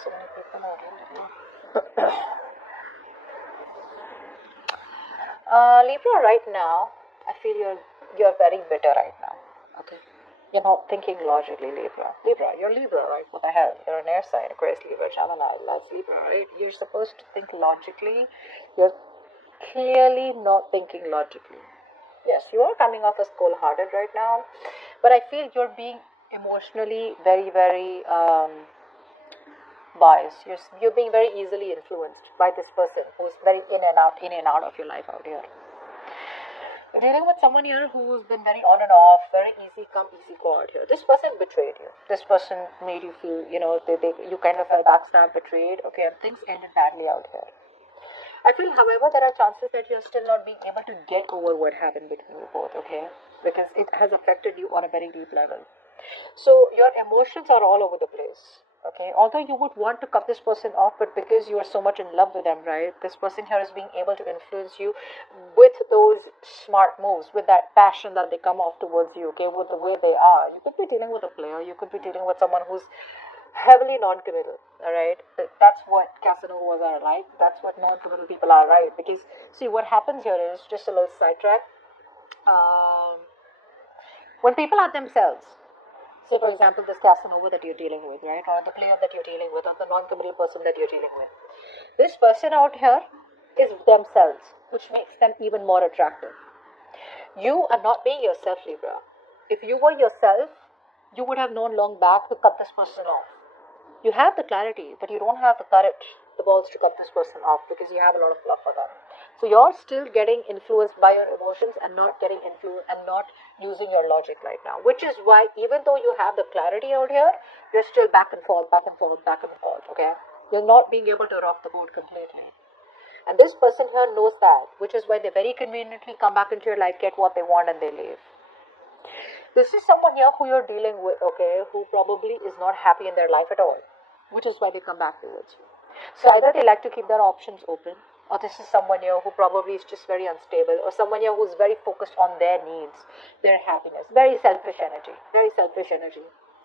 So many people are in Libra, right now, I feel you're very bitter right now. Okay. You're not thinking logically, Libra. Libra, you're Libra, right? What the hell? You're an air sign, Aquarius, Libra, Gemini, that's Libra, right? You're supposed to think logically. You're clearly not thinking logically. Yes, you are coming off as cold-hearted right now, but I feel you're being emotionally very, very biased. You're being very easily influenced by this person who's very in and out of your life out here. You're dealing with someone here who's been very on and off, very easy come, easy go out here. This person betrayed you. This person made you feel, you kind of felt backstabbed, betrayed, okay, and things ended badly out here. I feel, however, there are chances that you're still not being able to get over what happened between you both, okay? Because it has affected you on a very deep level. So your emotions are all over the place. Okay, although you would want to cut this person off, but because you are so much in love with them, right? This person here is being able to influence you with those smart moves, with that passion that they come off towards you, okay, with the way they are. You could be dealing with a player, you could be dealing with someone who's heavily non-committal, alright? That's what Casanovas are like, that's what non-committal people are, right? Because, see, what happens here is, just a little sidetrack, when people are themselves, say, for example, this Casanova that you're dealing with, right? Or the player that you're dealing with, or the non-committal person that you're dealing with. This person out here is themselves, which makes them even more attractive. You are not being yourself, Libra. If you were yourself, you would have known long back to cut this person off. You have the clarity, but you don't have the courage, the balls to cut this person off because you have a lot of love for them. So you're still getting influenced by your emotions and not getting influenced and not using your logic right now. Which is why, even though you have the clarity out here, you're still back and forth, back and forth, back and forth, okay? You're not being able to rock the boat completely. And this person here knows that, which is why they very conveniently come back into your life, get what they want, and they leave. This is someone here who you're dealing with, okay, who probably is not happy in their life at all, which is why they come back towards you. So either they like to keep their options open, or this is someone here who probably is just very unstable, or someone here who's very focused on their needs, their happiness, very selfish energy,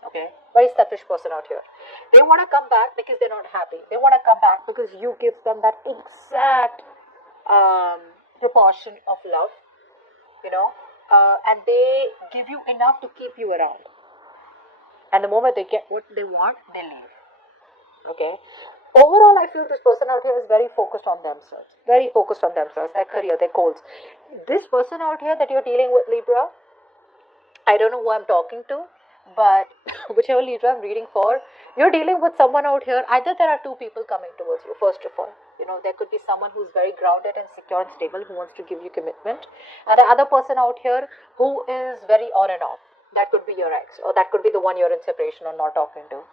okay, very selfish person out here. They want to come back because they're not happy. They want to come back because you give them that exact proportion of love, and they give you enough to keep you around. And the moment they get what they want, they leave. Okay. Overall, I feel this person out here is very focused on themselves. Very focused on themselves, their career, their goals. This person out here that you're dealing with, Libra, I don't know who I'm talking to, but whichever Libra I'm reading for, you're dealing with someone out here. Either there are two people coming towards you, first of all. There could be someone who's very grounded and secure and stable who wants to give you commitment. And the other person out here who is very on and off. That could be your ex, or that could be the one you're in separation or not talking to.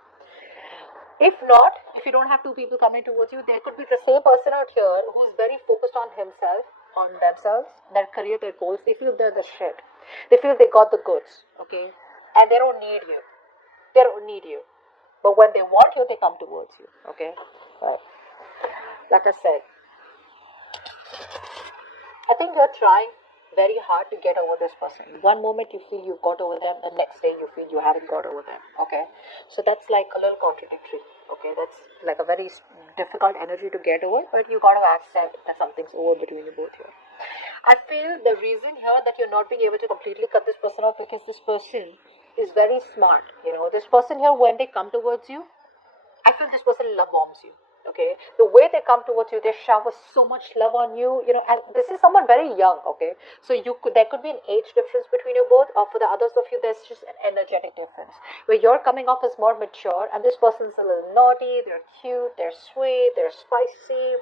If not, if you don't have two people coming towards you, there could be the same person out here who's very focused on himself, on themselves, their career, their goals. They feel they're the shit. They feel they got the goods, okay? And they don't need you. They don't need you. But when they want you, they come towards you, okay? Right. Like I said, I think you're trying very hard to get over this person. One moment you feel you've got over them, the next day you feel you haven't got over them, okay? So that's like a little contradictory, okay? That's like a very difficult energy to get over, but you got to accept that something's over between you both here. I feel the reason here that you're not being able to completely cut this person off because this person is very smart, This person here, when they come towards you, I feel this person love bombs you. Okay, the way they come towards you, they shower so much love on you, and this is someone very young, okay, so there could be an age difference between you both, or for the others of you, there's just an energetic difference, where you're coming off as more mature, and this person's a little naughty, they're cute, they're sweet, they're spicy,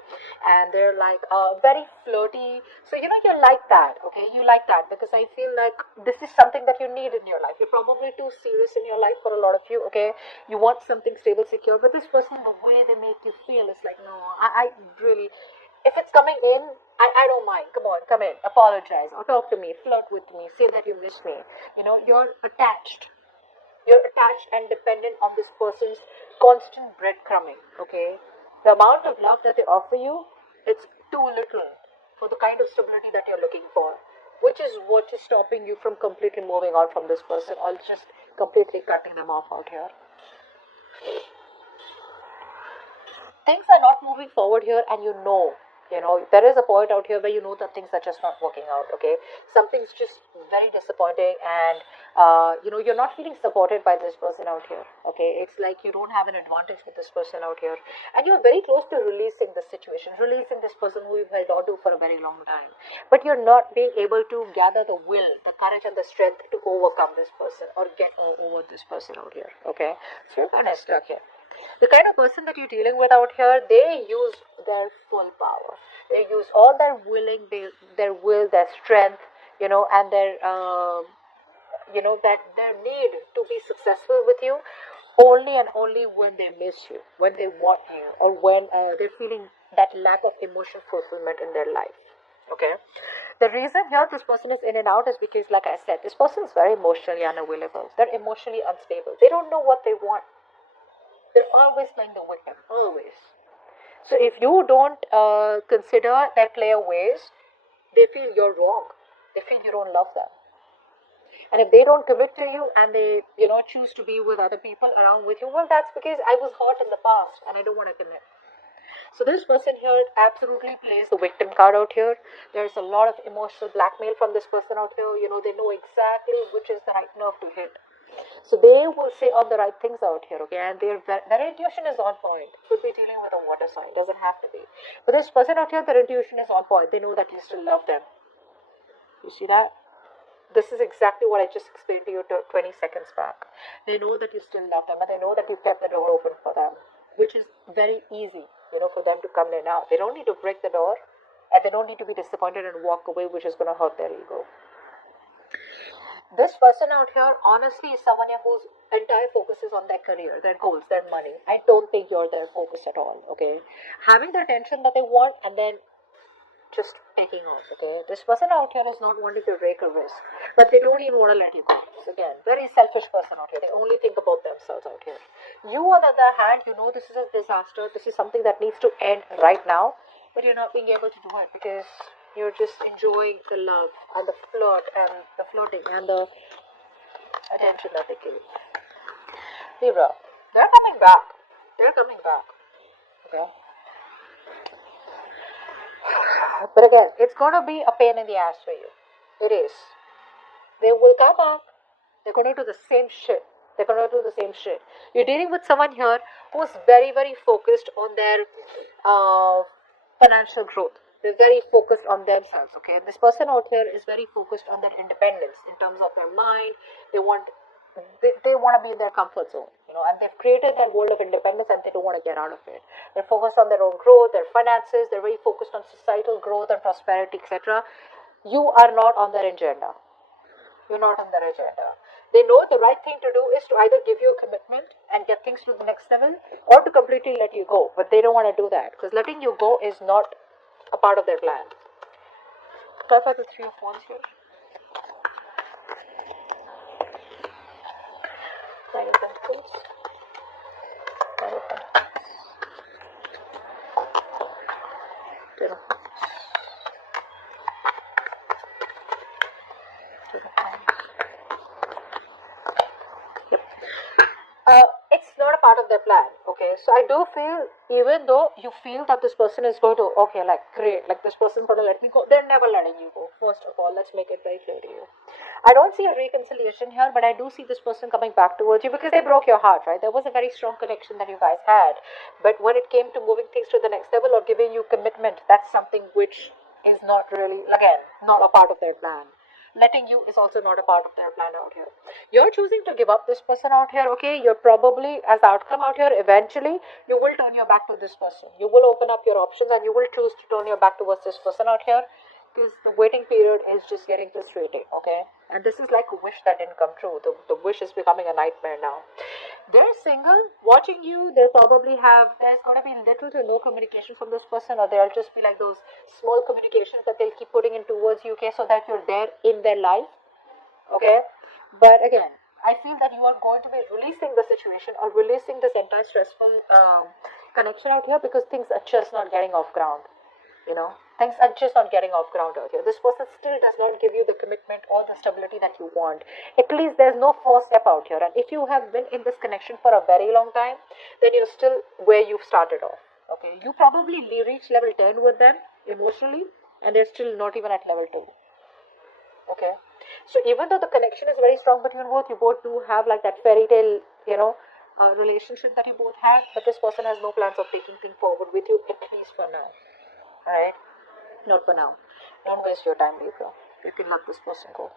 and they're like very flirty, so you like that, okay, you like that, because I feel like this is something that you need in your life. You're probably too serious in your life for a lot of you, okay, you want something stable, secure, but this person, the way they make you feel is like, no, I really, if it's coming in, I don't mind. Come on, come in, apologize, or talk to me, flirt with me, say that you miss me. You're attached. You're attached and dependent on this person's constant breadcrumbing, okay? The amount of love that they offer you, it's too little for the kind of stability that you're looking for, which is what is stopping you from completely moving on from this person, or just completely cutting them off out here. things are not moving forward here, and there is a point out here where you know that things are just not working out. Okay, something's just very disappointing, and you're not feeling supported by this person out here. Okay, it's like you don't have an advantage with this person out here, and you're very close to releasing this situation, releasing this person who you've held on to for a very long time, but you're not being able to gather the will, the courage, and the strength to overcome this person or get over this person out here. Okay, so you're kind of stuck here. The kind of person that you're dealing with out here, they use their full power. They use all their their will, their strength, and that their need to be successful with you, only and only when they miss you, when they want you, or when they're feeling that lack of emotional fulfillment in their life. Okay. The reason here this person is in and out is because, like I said, this person is very emotionally unavailable. They're emotionally unstable. They don't know what they want. They're always playing the victim, always. So if you don't consider their player ways, they feel you're wrong. They feel you don't love them. And if they don't commit to you and they, choose to be with other people around with you, well, that's because I was hurt in the past and I don't want to connect. So this person here absolutely plays the victim card out here. There's a lot of emotional blackmail from this person out here. They know exactly which is the right nerve to hit. So they will say all the right things out here, okay? And their intuition is on point. Could be dealing with a water sign, doesn't have to be. But this person out here, their intuition is on point. They know that you still love them. You see that? This is exactly what I just explained to you 20 seconds back. They know that you still love them, and they know that you kept the door open for them, which is very easy, for them to come in now. They don't need to break the door, and they don't need to be disappointed and walk away, which is going to hurt their ego. This person out here, honestly, is someone whose entire focus is on their career, their goals, their money. I don't think you're their focus at all, okay? Having the attention that they want and then just taking off, okay? This person out here is not wanting to break a risk, but they don't even want to let you go. So again, very selfish person out here. They only think about themselves out here. You, on the other hand, this is a disaster. This is something that needs to end right now, but you're not being able to do it because you're just enjoying the love and the flirt and the flirting and the attention that they give. Libra, they're coming back. They're coming back. Okay. But again, it's going to be a pain in the ass for you. It is. They will come back. They're going to do the same shit. You're dealing with someone here who's very, very focused on their financial growth. They're very focused on themselves, okay? This person out here is very focused on their independence in terms of their mind. They want to be in their comfort zone, and they've created that world of independence and they don't want to get out of it. They're focused on their own growth, their finances. They're very focused on societal growth and prosperity, etc. You are not on their agenda. You're not on their agenda. They know the right thing to do is to either give you a commitment and get things to the next level, or to completely let you go. But they don't want to do that because letting you go is not a part of their plan. Clarify the Three of Wands here. Nine of Pentacles. Nine of Pentacles. Ten of Wands. Ten of Wands. Yep. It's not a part of their plan, okay? So I do feel, even though you feel that this person is going to, okay, like, great, like this person's going to let me go, they're never letting you go. First of all, let's make it very clear to you. I don't see a reconciliation here, but I do see this person coming back towards you because they broke your heart, right? There was a very strong connection that you guys had, but when it came to moving things to the next level or giving you commitment, that's something which is not really, again, not a part of their plan. Letting you is also not a part of their plan out here. You're choosing to give up this person out here, okay? You're probably, as the outcome out here, eventually, you will turn your back to this person. You will open up your options and you will choose to turn your back towards this person out here because the waiting period is just getting frustrating, okay? And this is like a wish that didn't come true. The wish is becoming a nightmare now. They're single, watching you. There's going to be little to no communication from this person, or they'll just be like those small communications that they'll keep putting in towards you, okay, so that you're there in their life, okay? But again, I feel that you are going to be releasing the situation or releasing this entire stressful connection out here because things are just not getting off ground. Things are just not getting off ground out here. This person still does not give you the commitment or the stability that you want. At least there's no first step out here. And if you have been in this connection for a very long time, then you're still where you've started off. Okay, you probably reach level 10 with them emotionally, and they're still not even at level 2. Okay, so even though the connection is very strong between you both do have like that fairy tale, relationship that you both have, but this person has no plans of taking things forward with you, at least for now. Alright? Not for now. Don't waste your time, Libra. You can let this person go.